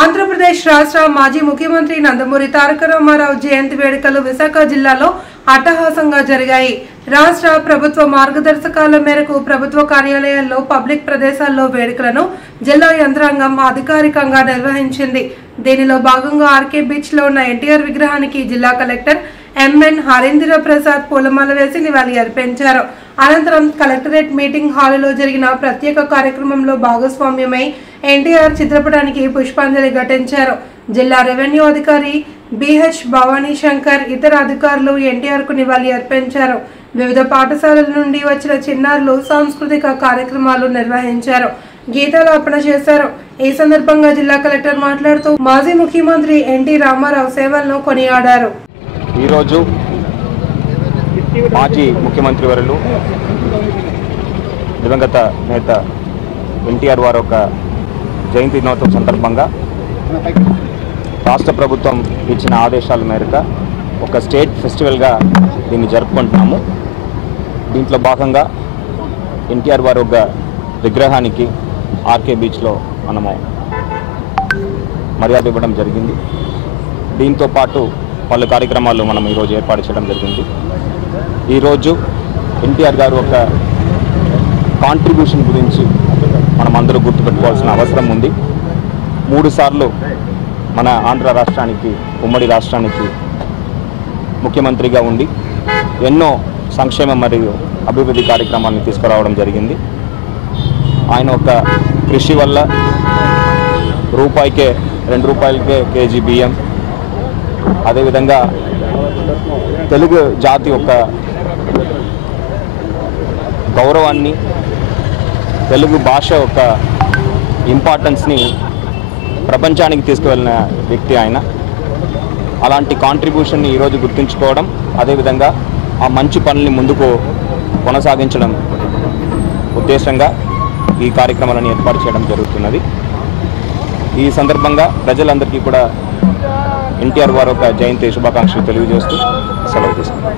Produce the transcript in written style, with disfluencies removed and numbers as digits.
ఆంధ్రప్రదేశ్ రాష్ట్ర మాజీ ముఖ్యమంత్రి నందమూరి తారక రామారావు జయంతి వేడుకలు విశాఖ జిల్లాలో అట్టహాసంగా జరిగాయి. రాష్ట్ర ప్రభుత్వ మార్గదర్శకాల మేరకు ప్రభుత్వ కార్యాలయాల్లో, పబ్లిక్ ప్రదేశాల్లో వేడుకలను జిల్లా యంత్రాంగం అధికారికంగా నిర్వహించింది. దీనిలో భాగంగా ఆర్కే బీచ్ లో ఉన్న ఎన్టీఆర్ విగ్రహానికి జిల్లా కలెక్టర్ ఎంఎన్ హరేంద్ర ప్రసాద్ పూలమాల వేసి నివాళి అర్పించారు. అనంతరం కలెక్టరేట్ మీటింగ్ హాలులో జరిగిన ప్రత్యేక కార్యక్రమంలో భాగస్వామ్యమై ఎన్టీఆర్ చిత్రపటానికి పుష్పాంజలి ఘటించారు. జిల్లా రెవెన్యూ అధికారి బిహెచ్ భవానీ శంకర్, ఇతర అధికారులు ఎన్టీఆర్ కు నివాళి అర్పించారు. వివిధ పాఠశాలల నుండి వచ్చిన చిన్నారులు సాంస్కృతిక కార్యక్రమాలు నిర్వహించారు, గీతాలాపన చేశారు. ఈ సందర్భంగా జిల్లా కలెక్టర్ మాట్లాడుతూ మాజీ ముఖ్యమంత్రి ఎన్టీ రామారావు సేవలను కొనియాడారు. ఈరోజు మాజీ ముఖ్యమంత్రి వర్యులు దివంగత నేత ఎన్టీఆర్ వారి ఒక జయంతి దినోత్సవం సందర్భంగా రాష్ట్ర ప్రభుత్వం ఇచ్చిన ఆదేశాల మేరకు ఒక స్టేట్ ఫెస్టివల్గా దీన్ని జరుపుకుంటున్నాము. దీంట్లో భాగంగా ఎన్టీఆర్ వారి ఒక విగ్రహానికి ఆర్కే బీచ్లో మనము మర్యాద ఇవ్వడం జరిగింది. దీంతో పాటు పలు కార్యక్రమాలు మనం ఈరోజు ఏర్పాటు చేయడం జరిగింది. ఈరోజు ఎన్టీఆర్ గారు ఒక కాంట్రిబ్యూషన్ గురించి మనం అందరూ గుర్తుపెట్టుకోవాల్సిన అవసరం ఉంది. 3 సార్లు మన ఆంధ్ర రాష్ట్రానికి, ఉమ్మడి రాష్ట్రానికి ముఖ్యమంత్రిగా ఉండి ఎన్నో సంక్షేమ మరియు అభివృద్ధి కార్యక్రమాలను తీసుకురావడం జరిగింది. ఆయన ఒక కృషి వల్ల రూపాయికే 2 రూపాయలకే కేజీ బియ్యం, అదేవిధంగా తెలుగు జాతి యొక్క గౌరవాన్ని, తెలుగు భాష యొక్క ఇంపార్టెన్స్ని ప్రపంచానికి తీసుకువెళ్ళిన వ్యక్తి ఆయన. అలాంటి కాంట్రిబ్యూషన్ని ఈరోజు గుర్తుంచుకోవడం, అదేవిధంగా ఆ మంచి పనుల్ని ముందుకు కొనసాగించడం ఉద్దేశంగా ఈ కార్యక్రమాలను ఏర్పాటు చేయడం జరుగుతున్నది. ఈ సందర్భంగా ప్రజలందరికీ కూడా ఎన్టీఆర్ వారి ఒక జయంతి శుభాకాంక్షలు తెలియజేస్తూ సెలవు తీసుకుంటాం.